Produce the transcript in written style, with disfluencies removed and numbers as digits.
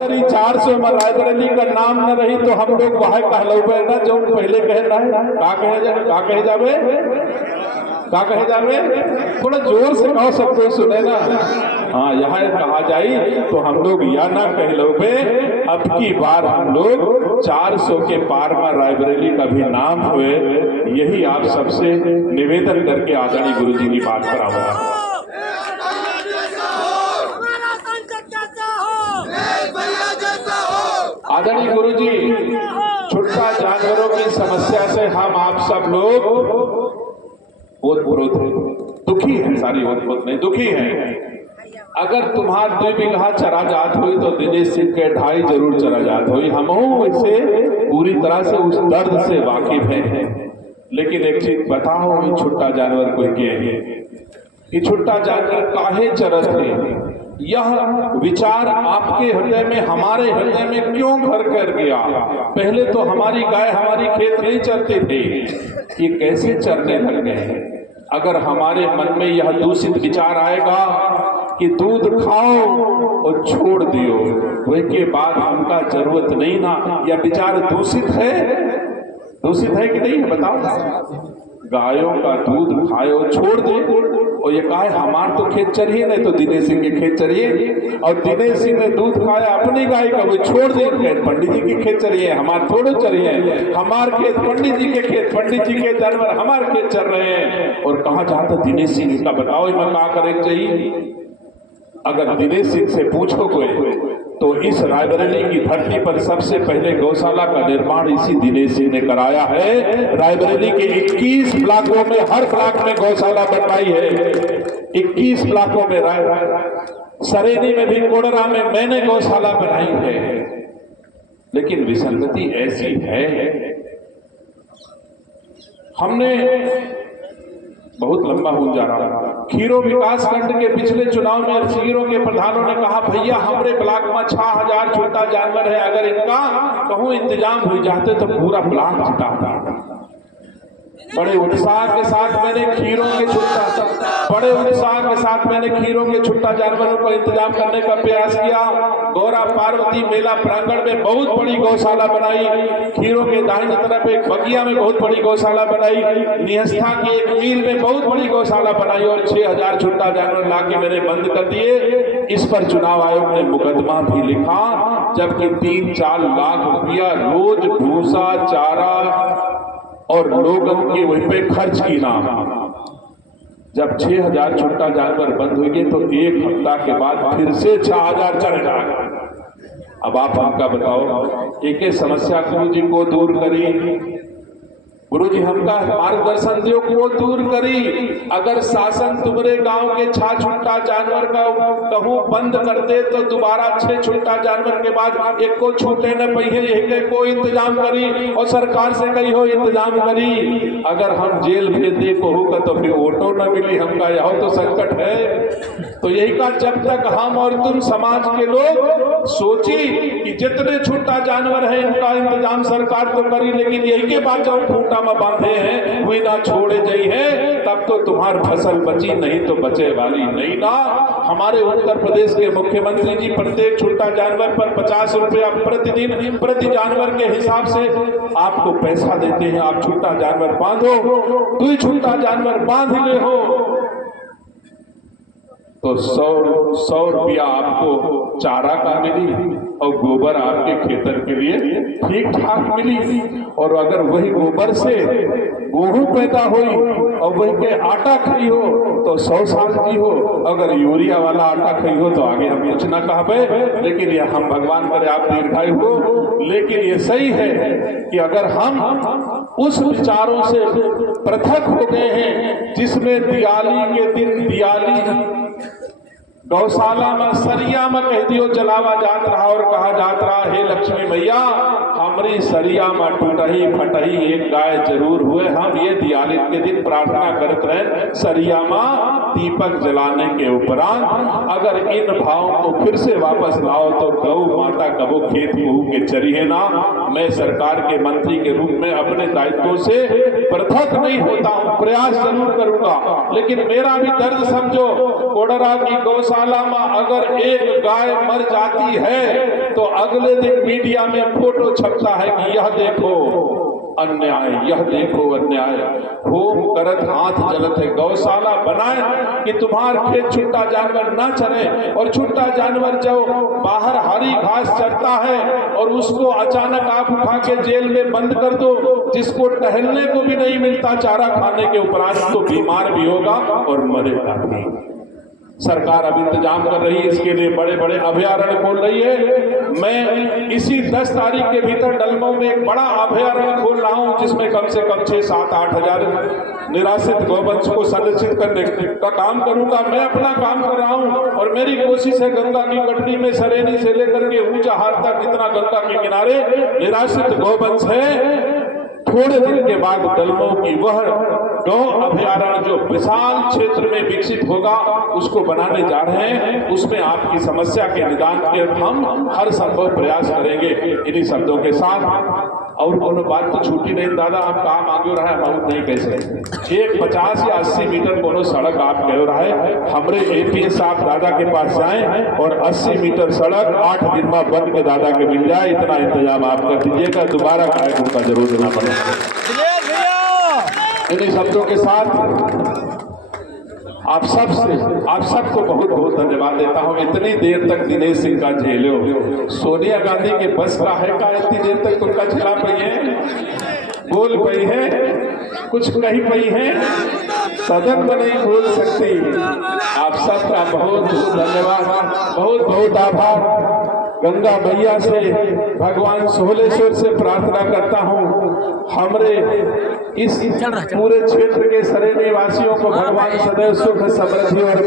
400 में रायबरेली का नाम न रही तो हम लोग वहां कहलौबे ना जो पहले कहे रहे का कहे जावे थोड़ा जोर से कहो, सब कोई सुने ना। हाँ, यहाँ कहा जाई तो हम लोग या ना कहलौबे। अब की बार हम लोग 400 के पार में रायबरेली का भी नाम हुए, यही आप सबसे निवेदन करके आदरणीय गुरु जी की बात कराऊंगा। आदरणीय गुरु जी, छुट्टा जानवरों की समस्या से हम आप सब लोग ओत-प्रोत दुखी हैं, सारी ओत-प्रोत नहीं दुखी हैं। अगर तुम्हार 2 बीघा चरा जात हुई तो दिनेश सिंह के 2.5 जरूर चरा जात हुई। हम वैसे पूरी तरह से उस दर्द से वाकिफ हैं, लेकिन एक चीज बताओ, ये छुट्टा जानवर कोई के है, ये छुट्टा जानवर काहे चरत है? यह विचार आपके हृदय में, हमारे हृदय में क्यों घर कर गया? पहले तो हमारी गाय हमारी खेत नहीं चरते थे, ये कैसे चरने लग गए हैं? अगर हमारे मन में यह दूषित विचार आएगा कि दूध खाओ और छोड़ दियो, वह के बाद हमका जरूरत नहीं ना, यह विचार दूषित है कि नहीं है? बताओ। गायों का दूध खाओ छोड़ दे, और ये कहा हमार तो खेत चरिए, नहीं तो दिनेश सिंह के खेत चरिए, और दिनेश सिंह ने दूध खाया अपनी गाय का, वो छोड़ दे पंडित जी के खेत चरिए, हमार थोड़े चरिए, हमार खेत पंडित जी के खेत, पंडित जी के जानवर हमार खेत चल रहे हैं। और कहा जाता दिनेश सिंह का, बताओ मैं क्या करे चाहिए? अगर दिनेश सिंह से पूछो कोई तो इस रायबरेली की धरती पर सबसे पहले गौशाला का निर्माण इसी दिनेश सिंह ने कराया है। रायबरेली के 21 ब्लॉकों में, हर ब्लॉक में गौशाला बनवाई है। 21 ब्लॉकों में, सरेनी में भी, कोडरा में मैंने गौशाला बनाई है। लेकिन विसंगति ऐसी है, हमने बहुत लंबा हो जा रहा है। खीरो विकास खंड के पिछले चुनाव में खीरो के प्रधानों ने कहा, भैया हमारे ब्लॉक में 6000 छोटा जानवर है, अगर इनका कहूँ इंतजाम हो जाते तो पूरा ब्लॉक जिता। बड़े उत्साह के साथ मैंने खीरों के छुट्टा जानवरों को इंतजाम करने का प्रयास किया। गौरा पार्वती मेला प्रांगण में बहुत बड़ी गौशाला बनाई, खीरों के दाहिनी तरफ एक बगिया में बहुत बड़ी गौशाला बनाई, निहस्था की एक मील में बहुत बड़ी गौशाला बनाई, और 6000 छुट्टा जानवर लाके मैंने बंद कर दिए। इस पर चुनाव आयोग ने मुकदमा भी लिखा, जबकि 3-4 लाख रुपया रोज भूसा, चारा और लोगों के वहीं पे खर्च की नाम। जब 6000 छुट्टा जानवर बंद होंगे तो 1 हफ्ता के बाद फिर से 6000 चले जाएगा। अब आप हमका बताओ, एक समस्या गुरु जी को दूर करी, गुरु जी हमका मार्गदर्शन दियो को दूर करी। अगर शासन तुम्हारे गांव के 6 छुट्टा जानवर का कहूँ बंद कर दे तो दोबारा 6 छुट्टा जानवर के बाद एक को छूटे न पहिए, यही को इंतजाम करी, और सरकार से कही हो इंतजाम करी। अगर हम जेल भेज दे को होगा तो फिर ऑटो न मिली, हमका यह तो संकट है। तो यही का जब तक हम और तुम समाज के लोग सोची कि जितने छुट्टा जानवर है इनका इंतजाम सरकार तो करी, लेकिन यही के बाद जब खूंटा में बांधे हैं हुई ना छोड़े गई है, तब तो तुम्हारी फसल बची, नहीं तो बचे वाली नहीं ना। हमारे उत्तर प्रदेश के मुख्यमंत्री जी प्रत्येक छुट्टा जानवर पर 50 रुपया प्रतिदिन प्रति जानवर के हिसाब से आपको पैसा देते हैं। आप छुट्टा जानवर बांधो, 2 छुट्टा जानवर बांध ले हो तो 100 रुपया आपको चारा का मिली, और गोबर आपके खेतर के लिए ठीक ठाक मिली। और अगर वही गोबर से गेहूं पैदा हुई और वही के आटा खाई हो तो 100 साल की हो। अगर यूरिया वाला आटा खाई हो तो आगे हम कुछ ना कहबे, लेकिन यह हम भगवान करे आप दीर्घायु हो। लेकिन ये सही है कि अगर हम उस विचारों से पृथक हो गए हैं जिसमें दिवाली के दिन दिवाली गौशाला में सरिया में कह दियो जलावा जात रहा और कहा जात रहा, हे लक्ष्मी मैया हमारी सरिया में टूटही फटही एक गाय जरूर हुए। हम ये दिवाली के दिन प्रार्थना करते रहे, सरिया में दीपक जलाने के उपरांत अगर इन भावों को फिर से वापस लाओ तो गौ माता कबो खेत मुँह के चरिए ना। मैं सरकार के मंत्री के रूप में अपने दायित्वों से पृथक नहीं होता हूँ, प्रयास जरूर करूंगा, लेकिन मेरा भी दर्द समझो। कोडरा की गौशाला में अगर एक गाय मर जाती है तो अगले दिन मीडिया में फोटो छपता है कि यह देखो अन्याय, यह देखो अन्याय, होम करत हाथ जलत है। गौशाला बनाए कि तुम्हारे खेत छुट्टा जानवर ना चले, और छुट्टा जानवर जो बाहर हरी घास चरता है और उसको अचानक आप उठा के जेल में बंद कर दो, जिसको टहलने को भी नहीं मिलता चारा खाने के उपरांत, तो बीमार भी होगा और मरेगा भी। सरकार अब इंतजाम कर रही है, इसके लिए बड़े बड़े अभयारण्य खोल रही है। मैं इसी 10 तारीख के भीतर डलमऊ में एक बड़ा अभयारण्य खोल रहा हूं, जिसमें कम से कम 6-7-8 हजार निराश्रित गौवंश को संरक्षित करने का काम करूंगा। मैं अपना काम कर रहा हूं और मेरी कोशिश है गंगा की कटनी में सरेनी से लेकर के ऊंचाहार तक जितना गंगा के किनारे निराश्रित गौवंश है, थोड़े दिन के बाद डलमऊ की वह गौ अभयारण्य जो विशाल क्षेत्र में विकसित होगा उसको बनाने जा रहे हैं। उसमें आपकी समस्या के निदान के हम हर संभव प्रयास करेंगे। इन्हीं शब्दों के साथ और कोनो बात तो छूटी नहीं दादा, आप काम आगे रहा है बहुत नहीं कैसे एक 50 या 80 मीटर कोनो सड़क आप कह रहा है, हमरे एपीएस साहब दादा के पास जाएं और 80 मीटर सड़क 8 दिन में बन के दादा के मिल जाए, इतना इंतजाम आप कर दीजिएगा। दोबारा कार्यक्रम का जरूर देना पड़ेगा। इन्हीं शब्दों के साथ आप सबको बहुत बहुत धन्यवाद देता हूं। इतनी देर तक दिनेश सिंह का झेलो, सोनिया गांधी के बस का है का इतनी देर तक तुमका झेला पई है, बोल पई है, कुछ कही पई है, सदन में नहीं बोल सकती। आप सबका बहुत बहुत धन्यवाद, बहुत बहुत आभार। गंगा मैया से भगवान सोहलेश्वर से प्रार्थना करता हूँ, हमरे इस पूरे क्षेत्र के सरे निवासियों को भगवान सदैव सुख समृद्धि और